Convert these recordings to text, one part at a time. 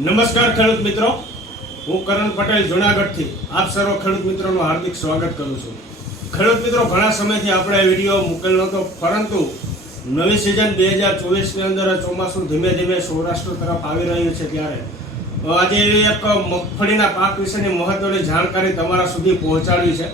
નમસ્કાર ખેડૂત મિત્રો, હું કરણ પટેલ જૂનાગઢથી આપ સર્વ ખેડૂત મિત્રોનું હાર્દિક સ્વાગત કરું છું. ખેડૂત મિત્રો, ઘણા સમયથી આપણે વિડીયો મૂકેલો હતો, પરંતુ નવી સિઝન 2024ની અંદર ચોમાસું ધીમે ધીમે સૌરાષ્ટ્ર તરફ આવી રહ્યું છે, ત્યારે આજે એવી એક મગફળીના પાક વિશેની મહત્વની જાણકારી તમારા સુધી પહોંચાડવી છે.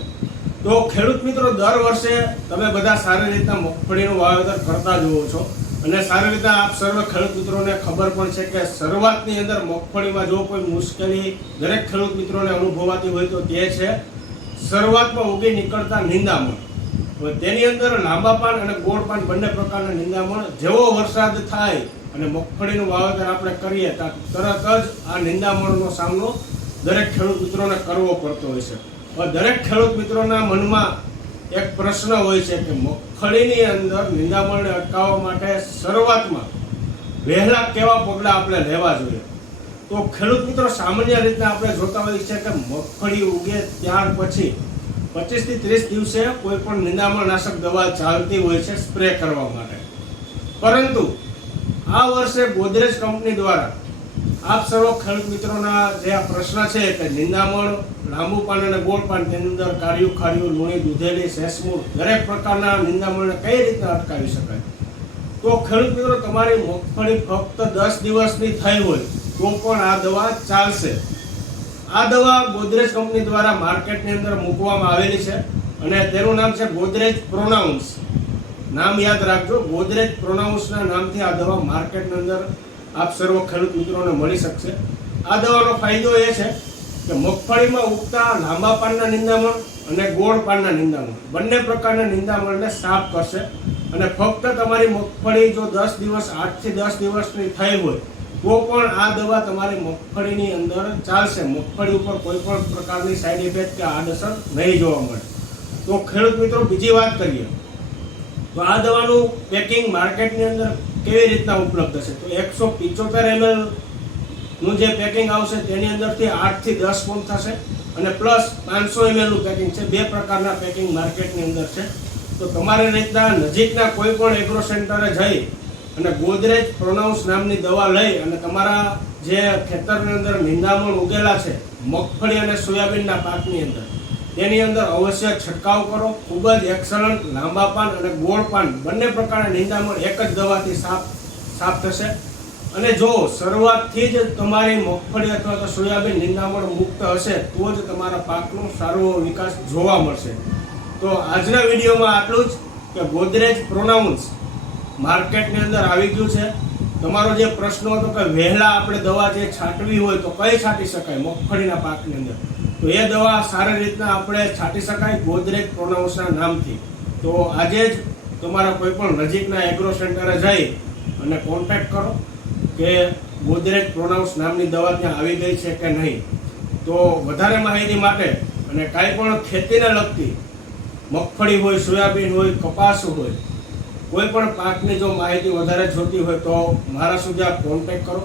તો ખેડૂત મિત્રો, દર વર્ષે તમે બધા સારી રીતના મગફળીનું વાવેતર કરતા જુઓ છો અને સારી રીતે આપ સર્વ ખેડૂત મિત્રોને ખબર પણ છે કે શરૂઆતની અંદર મગફળીમાં જો કોઈ મુશ્કેલી દરેક ખેડૂત મિત્રોને અનુભવાતી હોય તો તે છે શરૂઆતમાં ઉગી નીકળતા નિંદામણ. તેની અંદર લાંબા પાન અને ગોળ પાન બંને પ્રકારના નિંદામણ. જેવો વરસાદ થાય અને મગફળીનું વાવેતર આપણે કરીએ તો તરત જ આ નિંદામણનો સામનો દરેક ખેડૂત મિત્રોને કરવો પડતો હોય છે. દરેક ખેડૂત મિત્રોના મનમાં એક પ્રશ્ન હોય છે કે મગફળીની અંદર નિંદામણને અટકાવવા માટે શરૂઆતમાં વહેલા કેવા પગલાં આપણે લેવા જોઈએ. તો ખેડૂત મિત્રો, સામાન્ય રીતના આપણે જોતા હોઈએ છીએ કે મગફળી ઉગે ત્યાર પછી 25 થી 30 દિવસે કોઈ પણ નિંદામણ નાશક દવા ચાલતી હોય છે સ્પ્રે કરવા માટે. પરંતુ આ વર્ષે ગોદરેજ કંપની દ્વારા આપ સર્વ ખેડૂત મિત્રોના જે આ પ્રશ્ન છે કે નિંદામણ, લાંબુ પાન અને ગોળ પાન, તેની અંદર કાળિયું ખારિયું, લૂણી, દૂધેલી, સેસમૂળ દરેક પ્રકારના નિંદામણને કઈ રીતના અટકાવી શકાય. તો ખેડૂત મિત્રો, તમારી મગફળી ફક્ત 10 દિવસની થઈ હોય તો પણ આ દવા ચાલશે. આ દવા ગોદરેજ કંપની દ્વારા માર્કેટની અંદર મૂકવામાં આવેલી છે અને તેનું નામ છે ગોદરેજ પ્રોનાઉન્સ. નામ યાદ રાખજો, ગોદરેજ પ્રોનાઉન્સના નામથી આ દવા માર્કેટની અંદર આપ સર્વ ખેડૂત મિત્રોને મળી શકશે. આ દવાનો ફાયદો એ છે કે મગફળીમાં ઉગતા લાંબા પાનના નિંદામણ અને ગોળ પાનના નિંદામણ બંને પ્રકારના નિંદામણને સાફ કરશે. અને ફક્ત તમારી મગફળી જો 10 દિવસ 8 થી 10 દિવસની થઈ હોય તો પણ આ દવા તમારી મગફળીની અંદર ચાલશે. મગફળી ઉપર કોઈ પણ પ્રકારની સાઈડ ઇફેક્ટ કે આડઅસર નહીં જોવા મળે. તો ખેડૂત મિત્રો, બીજી વાત કરીએ તો આ દવાનું પેકિંગ માર્કેટની અંદર કેવી રીતના ઉપલબ્ધ છે. તો 175 ml નું જે પેકિંગ આવશે તેની અંદરથી 8 થી 10 ફોર્મ થશે અને પ્લસ 500 ml નું પેકિંગ છે. બે પ્રકારના પેકિંગ માર્કેટની અંદર છે. તો તમારી રીતના નજીકના કોઈ પણ એગ્રો સેન્ટરે જઈ અને ગોદરેજ પ્રોનાઉન્સ નામની દવા લઈ અને તમારા જે ખેતરની અંદર નિંદામણ ઉગેલા છે મગફળી અને સોયાબીનના પાકની અંદર, તેની અંદર અવશ્ય છંટકાવ કરો. ખૂબ જ એક્સલન્ટ લાંબા પાન અને ગોળ પાન બંને પ્રકારના નિંદામણ એક જ દવાથી સાફ થશે. અને જો શરૂઆતથી જ તમારી મગફળી અથવા તો સોયાબીન નિંદામણ મુક્ત હશે તો જ તમારા પાકનો સારો વિકાસ જોવા મળશે. તો આજના વિડીયોમાં આટલું જ કે ગોદરેજ પ્રોનાઉન્સ માર્કેટની અંદર આવી ગયું છે. તમારો જે પ્રશ્ન હતો કે વહેલા આપણે દવા જે છાંટવી હોય તો કઈ છાંટી શકાય મગફળીના પાકની અંદર, તો એ દવા સારી રીતના આપણે છાંટી શકાય ગોદરેજ પ્રોનાઉન્સના નામથી. તો આજે જ તમારા કોઈ પણ નજીકના એગ્રો સેન્ટરે જઈ અને કોન્ટેક્ટ કરો કે ગોદરેજ પ્રોનાઉન્સ નામની દવા ત્યાં આવી ગઈ છે કે નહીં. તો વધારે માહિતી માટે અને કાંઈ પણ ખેતીને લગતી મગફળી હોય, સોયાબીન હોય, કપાસ હોય, કોઈ પણ પાકની જો માહિતી વધારે જોતી હોય તો મારા સુધી આપ કોન્ટેક્ટ કરો.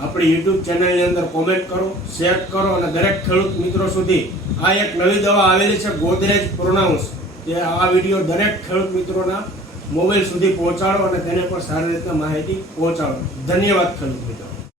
આપણી યુટ્યુબ ચેનલની અંદર કોમેન્ટ કરો, શેર કરો અને દરેક ખેડૂત મિત્રો સુધી આ એક નવી દવા આવેલી છે ગોદરેજ પ્રોનાઉન્સ, તે આ વિડીયો દરેક ખેડૂત મિત્રોના મોબાઈલ સુધી પહોંચાડો અને તેને પણ સારી રીતના માહિતી પહોંચાડો. ધન્યવાદ ખેડૂત મિત્રો.